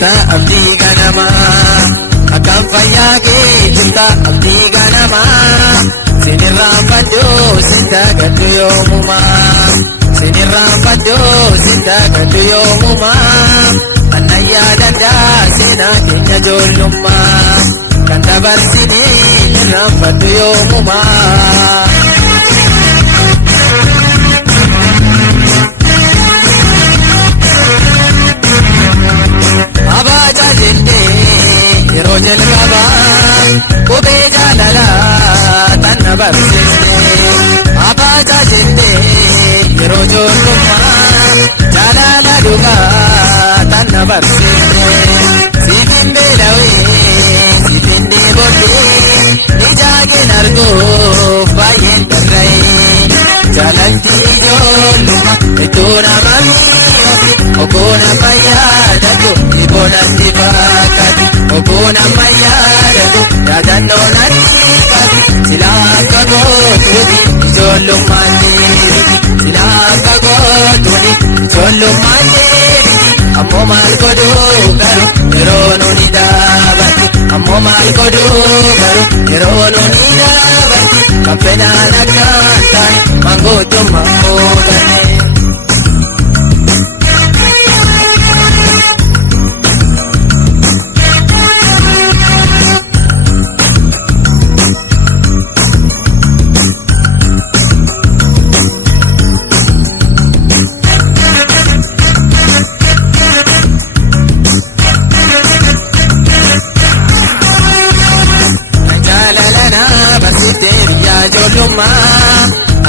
jirta abdii ganamaa akkam fayyaa kee jirta abdii ganamaa sinirraanfadhoo sinta gaddu yoomumaa sinirraanfadhoo sinta gaddu yoomumaa annayyaa dandaa seenaa keenya ijoollummaa kan dabarsinee nirraanfadhu yoomumaa. Abaaja jennee yeroo jalqabaa kophee jaalalaa tan na barsiifte. Abaaja jennee yeroo ijoollummaa jaalala dhugaa tan na barsiifte. Siifin beelawee siifin deebootee ijaa keen arguuf baay'een darra'ee jaalalti ijoollummaa iddoo nama miidhagdi ogoona fayyaadatu iboolatti baakati ogoona fayyaadatu yaadannoon adiikati silaa akka gootuuti ijoollummaan deebiti silaa akka gootuuti ijoollummaan deebiti ammoo maal godhuu garuu yeroo nuni dhaabatti ammoo maal godhuu garuu yeroo nuni dhaabatti kan fedhaan akka taane mangootummaa fuudhanii.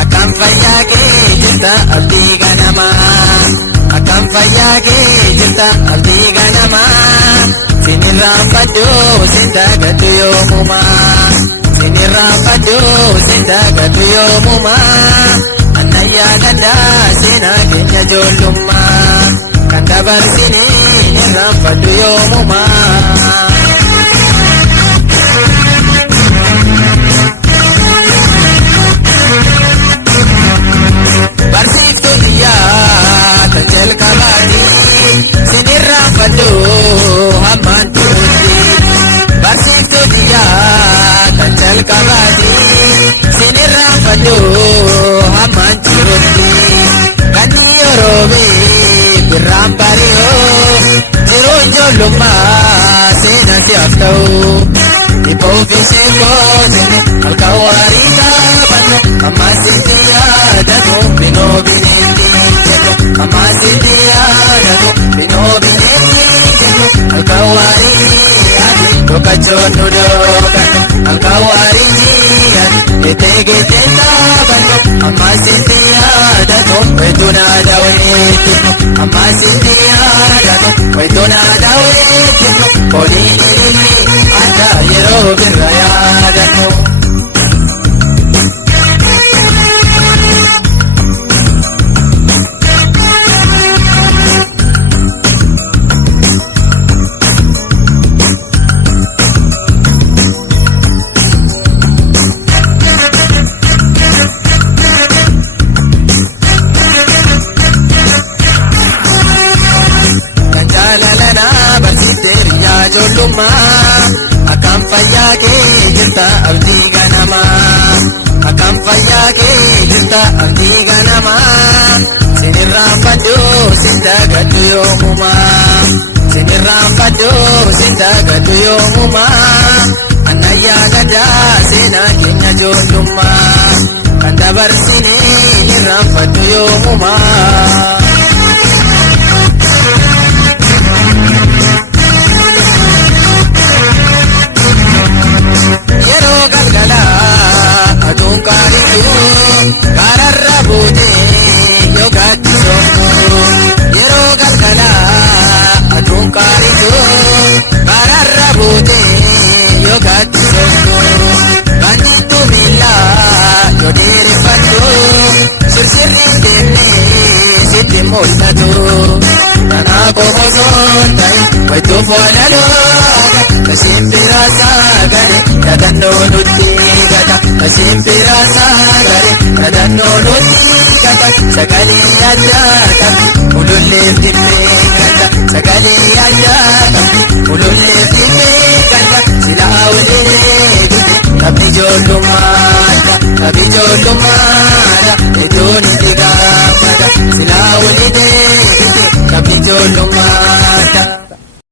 Akkam fayyaa kee jirta abdii ganamaa akkam fayyaa kee jirta abdii ganamaa sinirraanfadhoo sinta gaddu yoomumaa sinirraanfadhoo sinta gaddu yoomumaa annayyaa dandaa seenaa keenya ijoollummaa kan dabarsinee nirraanfadhu yoomumaa. Barsiiftuu biyyaa kan jalqabaati sinirraanfadhoo hammaan turutti. Barsiiftuu biyyaa kan jalqabaati sinirraanfadhoo hammaan turutti. Ganni yoroomee birraan bari'oo jiruun ijoollummaa seenaa si hafta'u. Ibboofi seekootiin halkan waarii taphatu ammaasitti yaadatu binoo bineetti jedhu ammaasitti yaadatu binoo bineetti jedhu halkan waarii yaadu dhokachoon nu dhokatu halkan waarii yaadu eteegeeteen taphatu ammaasitti yaadatu weetu naada weetu ammaasitti yaadatu weetu naada weetu oliin ililli adda yeroo birra yaadatu. Akkam fayyaa kee jirta abdii ganamaa akkam fayyaa kee jirta abdii ganamaa sinirraanfadhoo sinta gaddu yoomumaa sinirraanfadhoo sinta gaddu yoomumaa annayyaa gadaa seenaa keenya ijoollummaa kan dabarsinee nirraanfadhu yoomumaa. Yeroo galgalaa aduun qaarituu kararra buutee yoo gaaddisoomuu. Yeroo galgalaa aduun qaarituu kararra buutee yoo gaaddisoomuu. Bandiituu miillaa yoo dheereffadhu sirsirriin deemnee sitti mul'atu. Kanaa qomosoon ta'e wayituuf walaloo kasimpira sagare yadannoo nutti gata kasimpira sagare yadannoo nutti gata sagalee yaadata ulullee fittee gata sagalee yaadata ulullee